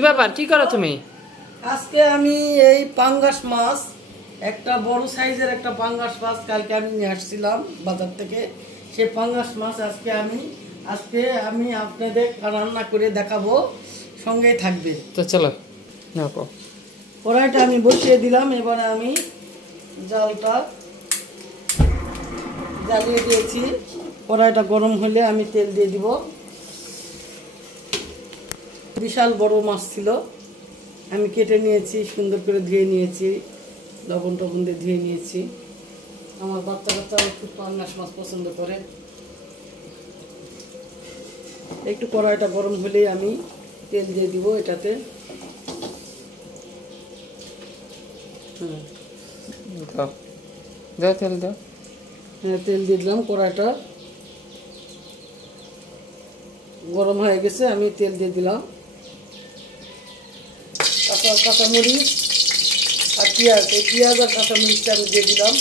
কি ব্যাপার, কি করো তুমি? আজকে আমি এই পাঙ্গাস মাছ, একটা বড় সাইজের একটা পাঙ্গাস মাছ কালকে আমি নিয়ে আসছিলাম বাজার থেকে। সেই পাঙ্গাস মাছ আজকে আমি আপনাদের রান্না করে দেখাবো, সঙ্গেই থাকবে। তো চলো দেখো। কড়াইটা আমি বসিয়ে দিলাম, এবারে আমি জালটা জ্বালিয়ে দিয়েছি। কড়াইটা গরম হলে আমি তেল দিয়ে দিব। বিশাল বড় মাছ ছিল, আমি কেটে নিয়েছি, সুন্দর করে ধুয়ে নিয়েছি, লবণ টবণ দিয়ে ধুয়ে নিয়েছি। আমার বাচ্চা কাচ্চারা খুব পাঙ্গাস মাছ পছন্দ করে। একটু কড়াইটা গরম হলেই আমি তেল দিয়ে দিব এটাতে। দাও তেল দাও। হ্যাঁ, তেল দিয়ে দিলাম। কড়াইটা গরম হয়ে গেছে, আমি তেল দিয়ে দিলাম। কাঁচামরিচ আর পেঁয়াজ, এই পেঁয়াজ আর কাঁচামরিচটা আমি দিয়ে দিলাম।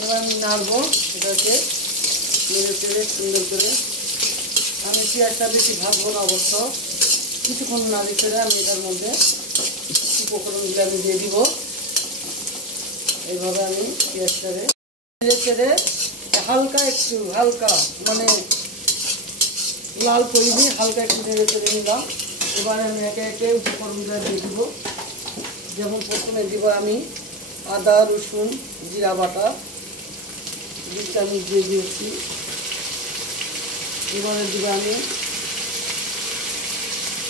এবার আমি নাড়বো এটাকে, নেড়ে চেড়ে সুন্দর করে। আমি পেঁয়াজটা বেশি ভাজবো না অবশ্য, কিছুক্ষণ নাড়ি ছেড়ে আমি এটার মধ্যে উপকরণগুলো আমি দিয়ে দিব। এইভাবে আমি পেঁয়াজটারে নেড়ে চেড়ে হালকা মানে লাল করিনি, হালকা একটু নেড়ে চেড়ে নিলাম। এবারে আমি একে একে উপকরণগুলো দিয়ে দিব। যেমন প্রথমে দিব আমি আদা রসুন জিরা বাটা, 2 চামচ দিয়ে দিয়েছি। এবারে দিব আমি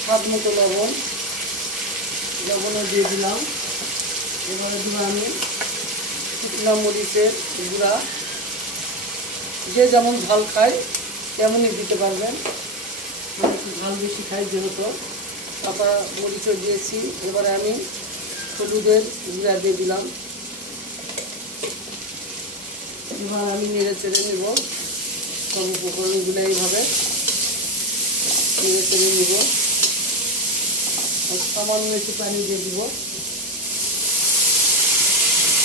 স্বাদ মতো লবণও দিয়ে দিলাম। এবারে দিব আমি শুকনো মরিচের গুঁড়া, যে যেমন ঝাল খায় তেমনই দিতে পারবেন। আমি একটু ঝাল বেশি খাই যেহেতু, কাঁচা মরিচও দিয়েছি। এবারে আমি হলুদের গুঁড়া দিয়ে দিলাম। এবার আমি নেড়ে চেড়ে নেব সব উপকরণগুলো, এইভাবে নেড়ে চেড়ে নেব। সামান্য একটু পানি দিয়ে দিব,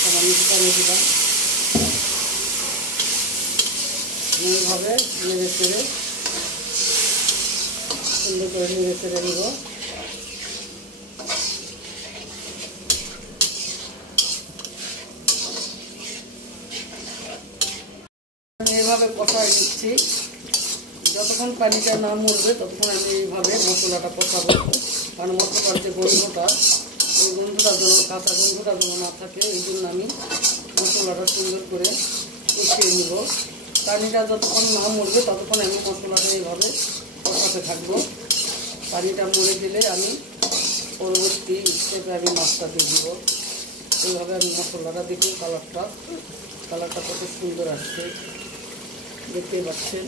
সামান্য একটু পানি দিলাম। এইভাবে নেড়ে চেড়ে সুন্দর করে নেড়ে চেড়ে নেব। এইভাবে কষাই দিচ্ছি, যতক্ষণ পানিটা না মরবে ততক্ষণ আমি এইভাবে মশলাটা কষাবো। কারণ মশলার যে গন্ধটা, ওই গন্ধটা যেন, কাঁচা গন্ধটা যেন না থাকে, এই জন্য আমি মশলাটা সুন্দর করে কষিয়ে নেব। পানিটা যতক্ষণ না মরবে ততক্ষণ আমি মশলাটা এইভাবে কষাতে থাকবো। পানিটা মরে গেলে আমি পরবর্তী স্টেপে আমি মাছটা দিয়ে দিব। এইভাবে আমি মশলাটা দেখি, কালারটা কত সুন্দর আসছে, দেখতে পাচ্ছেন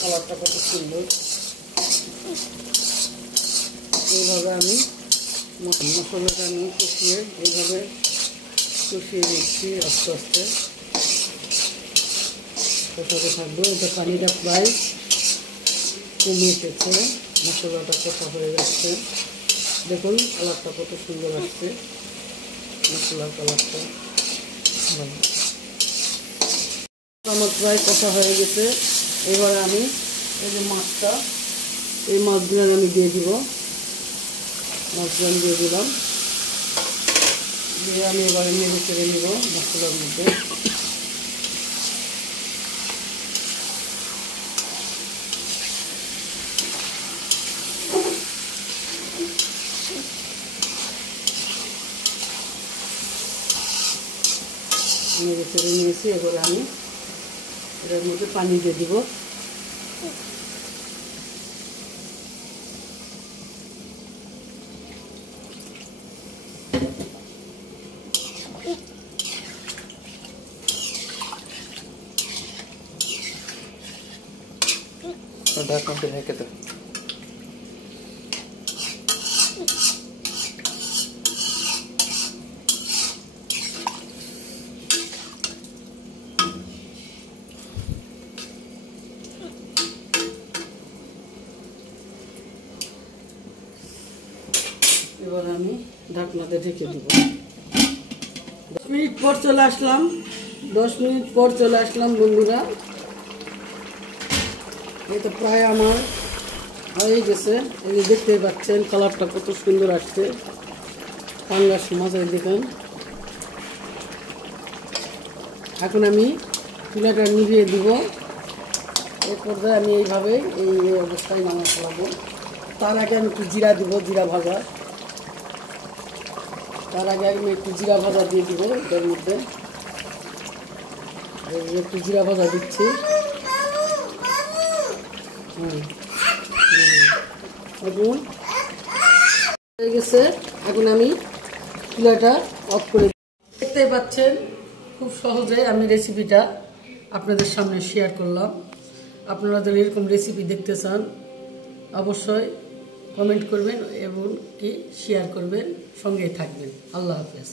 কালারটা কত সুন্দর। এইভাবে আমি মশলাটা আমি কষিয়ে এইভাবে কষিয়ে নিচ্ছি, আস্তে আস্তে কষাতে থাকবো। এটা পানিটা প্রায় কমে এসেছে, মশলাটা কষা হয়ে যাচ্ছে। দেখুন কালারটা কত সুন্দর আসছে, মশলার কালারটা। আমার প্রায় কষা হয়ে গেছে। এবারে আমি এই যে মাছটা, এই মাছগুলো আমি দিয়ে দিব। মাছগুলো দিয়ে দিলাম, দিয়ে আমি এবারে নেড়ে চেড়ে নিব মশলার মধ্যে। নেড়ে চেড়ে নিয়েছি, এবারে আমি এটার মধ্যে পানি দিয়ে দিব। ঢাকনাটা ঢেকে দাও। এবার আমি ঢাকনাতে ঢেকে দিব। 10 মিনিট পর চলে আসলাম, 10 মিনিট পর চলে আসলাম বন্ধুরা। এই তো প্রায় আমার হয়ে গেছে। এই যে দেখতেই পাচ্ছেন কালারটা কত সুন্দর আসছে। পাঙ্গাস মাছ এই দেখেন। এখন আমি চুলাটা নিভিয়ে দিব। এই পর্যায়ে আমি এইভাবে এই অবস্থায় নামা ফেলাবো। তার আগে আমি একটু জিরা দিব, জিরা ভাজা। তার আগে আমি একটু জিরা ভাজা দিয়ে দিব এটার মধ্যে। একটু জিরা ভাজা দিচ্ছি। এখন হয়ে গেছে। এখন আমি চুলাটা অফ করে দেখতে পাচ্ছেন খুব সহজে আমি রেসিপিটা আপনাদের সামনে শেয়ার করলাম। আপনারা যদি এরকম রেসিপি দেখতে চান অবশ্যই কমেন্ট করবেন এবং কি শেয়ার করবেন, সঙ্গে থাকবেন। আল্লাহ হাফেজ।